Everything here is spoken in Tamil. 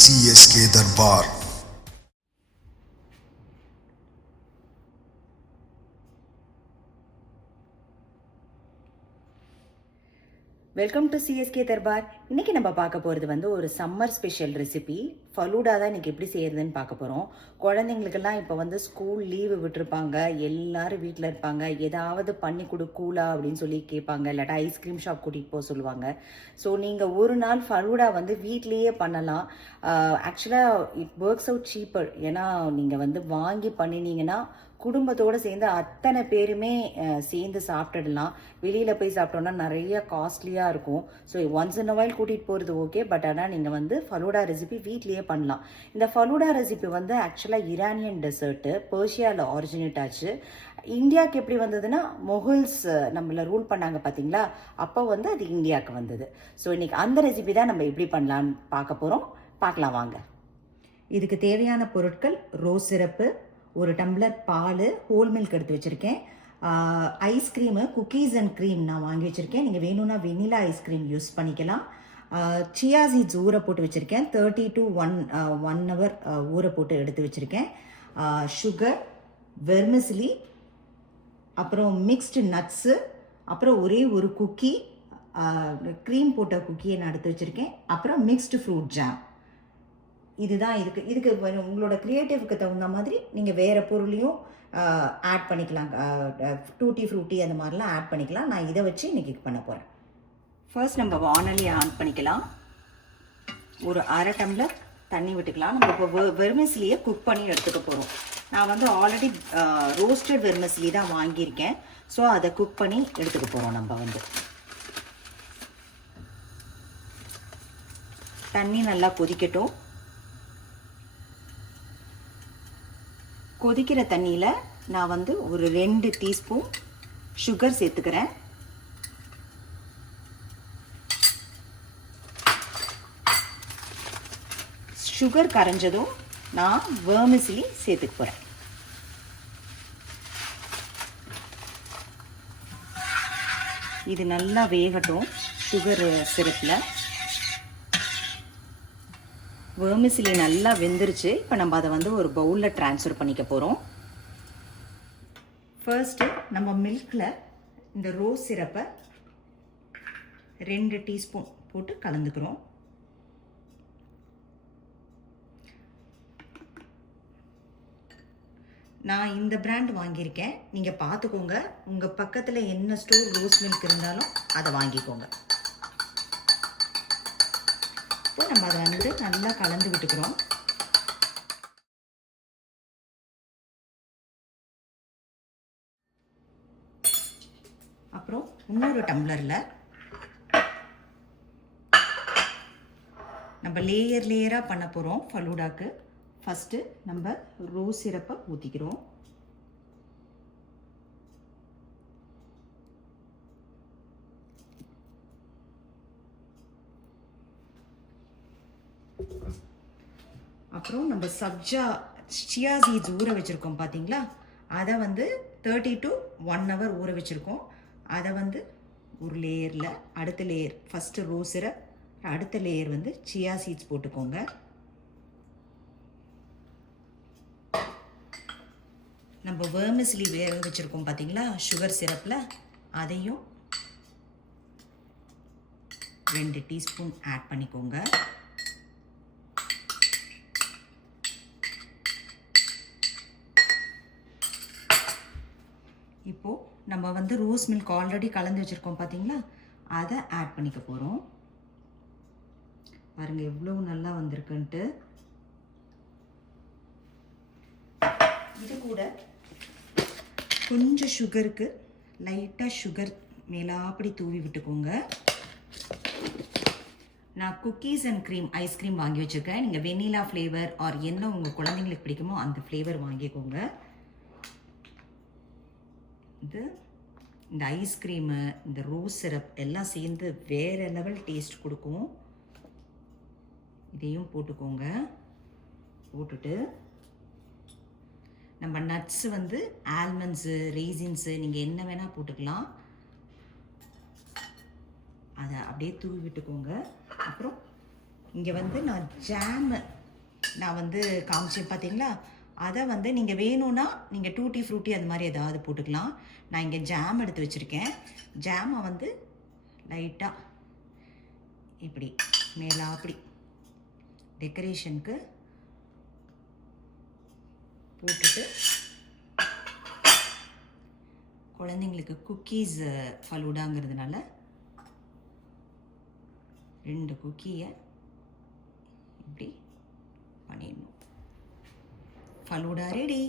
CSK Darbar. Welcome to CSK Darbar. இன்றைக்கி நம்ம பார்க்க போகிறது ஒரு சம்மர் ஸ்பெஷல் ரெசிபி ஃபலூடா தான் இன்றைக்கி எப்படி செய்கிறதுன்னு பார்க்க போகிறோம். குழந்தைங்களுக்கெல்லாம் இப்போ ஸ்கூல் லீவு விட்டுருப்பாங்க, எல்லாரும் வீட்டில் இருப்பாங்க, ஏதாவது பண்ணி கொடு கூலா அப்படின்னு சொல்லி கேட்பாங்க, இல்லாட்டா ஐஸ்கிரீம் ஷாப் கூட்டிகிட்டு போக சொல்லுவாங்க. ஸோ நீங்கள் ஒரு நாள் ஃபலூடா வீட்லேயே பண்ணலாம். ஆக்சுவலாக இட் ஒர்க்ஸ் அவுட் சீப்பர். ஏன்னா நீங்கள் வாங்கி பண்ணினீங்கன்னா குடும்பத்தோடு சேர்ந்து அத்தனை பேருமே சேர்ந்து சாப்பிட்டுடலாம். வெளியில் போய் சாப்பிட்டோன்னா நிறைய காஸ்ட்லியாக இருக்கும். So once in a while கூட்டிகிட்டு போகிறது ஓகே, பட் ஆனால் நீங்கள் ஃபலூடா ரெசிபி வீட்லேயே பண்ணலாம். இந்த ஃபலூடா ரெசிபி ஆக்சுவலாக இரானியன் டெசர்ட்டு, பெர்ஷியாவில் ஆரிஜினேட் ஆச்சு. இந்தியாவுக்கு எப்படி வந்ததுன்னா மொகுல்ஸ் நம்மளை ரூல் பண்ணாங்க பார்த்தீங்களா, அப்போ அது இந்தியாவுக்கு வந்தது. ஸோ இன்றைக்கி அந்த ரெசிபி தான் நம்ம எப்படி பண்ணலான்னு பார்க்க போகிறோம். பார்க்கலாம் வாங்க. இதுக்கு தேவையான பொருட்கள்: ரோஸ் சிரப்பு, ஒரு டம்ளர் பால், ஹோல் மில்க் எடுத்து வச்சுருக்கேன், ஐஸ்கிரீமு குக்கீஸ் அண்ட் க்ரீம் நான் வாங்கி வச்சுருக்கேன். நீங்கள் வேணும்னா வெனிலா ஐஸ்கிரீம் யூஸ் பண்ணிக்கலாம். சியா சீட்ஸ் ஊற போட்டு வச்சுருக்கேன், 30 to 1 hour ஊற போட்டு எடுத்து வச்சுருக்கேன். சுகர், வெர்மிசிலி, அப்புறம் மிக்ஸ்டு நட்ஸு, அப்புறம் ஒரே ஒரு குக்கி, க்ரீம் போட்ட குக்கியை நான் எடுத்து வச்சுருக்கேன். அப்புறம் மிக்ஸ்டு ஃப்ரூட் ஜாம். இதுதான் இதுக்கு உங்களோட க்ரியேட்டிவ்க்கு தகுந்த மாதிரி நீங்கள் வேறு பொருளையும் ஆட் பண்ணிக்கலாம். டூட்டி ஃப்ரூட்டி அந்த மாதிரிலாம் ஆட் பண்ணிக்கலாம். நான் இதை வச்சு இன்றைக்கி பண்ண போகிறேன். ஃபர்ஸ்ட் நம்ம வானலியை ஆன் பண்ணிக்கலாம். ஒரு அரை டம்ளர் தண்ணி விட்டுக்கலாம். நம்ம இப்போ வெர்மிஸ்லியை குக் பண்ணி எடுத்துக்க போகிறோம். நான் ஆல்ரெடி ரோஸ்டட் வெர்மிஸ்லி தான் வாங்கியிருக்கேன். ஸோ அதை குக் பண்ணி எடுத்துக்க போகிறோம். நம்ம தண்ணி நல்லா கொதிக்கட்டும். கொதிக்கிற தண்ணியில் நான் ஒரு 2 டீஸ்பூன் சுகர் சேர்த்துக்கிறேன். சுகர் கரைஞ்சதும் நான் வெர்மிசிலி சேர்த்துக்க போகிறேன். இது நல்லா வேகட்டும். சுகர் சிரப்பில் வெர்மிசிலி நல்லா வெந்துருச்சு. இப்போ நம்ம அதை ஒரு பவுலில் ட்ரான்ஸ்ஃபர் பண்ணிக்க போகிறோம். ஃபர்ஸ்ட்டு நம்ம மில்கில் இந்த ரோஸ் சிரப்பை 2 டீஸ்பூன் போட்டு கலந்துக்கிறோம். நான் இந்த பிராண்ட் வாங்கியிருக்கேன். நீங்கள் பார்த்துக்கோங்க, உங்கள் பக்கத்தில் என்ன ஸ்டோர் ரோஸ் மில்க் இருந்தாலும் அதை வாங்கிக்கோங்க. இப்போ நம்ம அதை நல்லா கலந்து விட்டுக்கிறோம். அப்புறம் இன்னொரு டம்ளரில் நம்ம லேயராக பண்ண போகிறோம் ஃபலூடாக்கு. ஃபஸ்ட்டு நம்ம ரோஸ் சிரப்பை ஊற்றிக்கிறோம். அப்புறம் நம்ம சியா சீட்ஸ் ஊற வச்சுருக்கோம் பார்த்தீங்களா, அதை 30 to 1 hour ஊற வச்சுருக்கோம். அதை ஒரு லேயரில், அடுத்த லேயர் ஃபஸ்ட்டு ரோஸ் சிரப், அடுத்த லேயர் சியா சீட்ஸ் போட்டுக்கோங்க. நம்ம வெர்மிசிலி வேக வச்சுருக்கோம் பார்த்தீங்களா சுகர் சிரப்பில், அதையும் 2 டீஸ்பூன் ஆட் பண்ணிக்கோங்க. இப்போது நம்ம ரோஸ் மில்க் ஆல்ரெடி கலந்து வச்சுருக்கோம் பார்த்தீங்களா, அதை ஆட் பண்ணிக்க போகிறோம். பாருங்கள் எவ்வளோ நல்லா வந்திருக்குன்ட்டு. இது கூட கொஞ்சம் சுகருக்கு லைட்டாக சுகர் மேலாப்படி தூவி விட்டுக்கோங்க. நான் குக்கீஸ் அண்ட் க்ரீம் ஐஸ்கிரீம் வாங்கி வச்சுருக்கேன். நீங்கள் வெனிலா ஃப்ளேவர் ஆர் என்ன உங்கள் குழந்தைங்களுக்கு பிடிக்குமோ அந்த ஃப்ளேவர் வாங்கிக்கோங்க. இந்த ஐஸ்கிரீமு, இந்த ரோஸ் சிரப் எல்லாம் சேர்ந்து வேறு லெவல் டேஸ்ட் கொடுக்கும். இதையும் போட்டுக்கோங்க. போட்டுட்டு நம்ம நட்ஸு ஆல்மண்ட்ஸு, ரேசின்ஸு நீங்கள் என்ன வேணால் போட்டுக்கலாம். அதை அப்படியே தூவி விட்டுக்கோங்க. அப்புறம் இங்கே வந்து நான் ஜாமு நான் வந்து காமிச்சேன் பார்த்தீங்களா, அதை வந்து நீங்கள் வேணும்னா நீங்கள் டூட்டி ஃப்ரூட்டி அந்த மாதிரி ஏதாவது போட்டுக்கலாம். நான் இங்கே ஜாம் எடுத்து வச்சுருக்கேன். ஜாமை வந்து லைட்டாக இப்படி மேலாப்படி டெக்கரேஷனுக்கு போட்டுட்டு, குழந்தைங்களுக்கு குக்கீஸ் ஃபலூடாங்கிறதுனால 2 குக்கியை இப்படி பண்ணிடணும். ஃபலூடா ரெடி.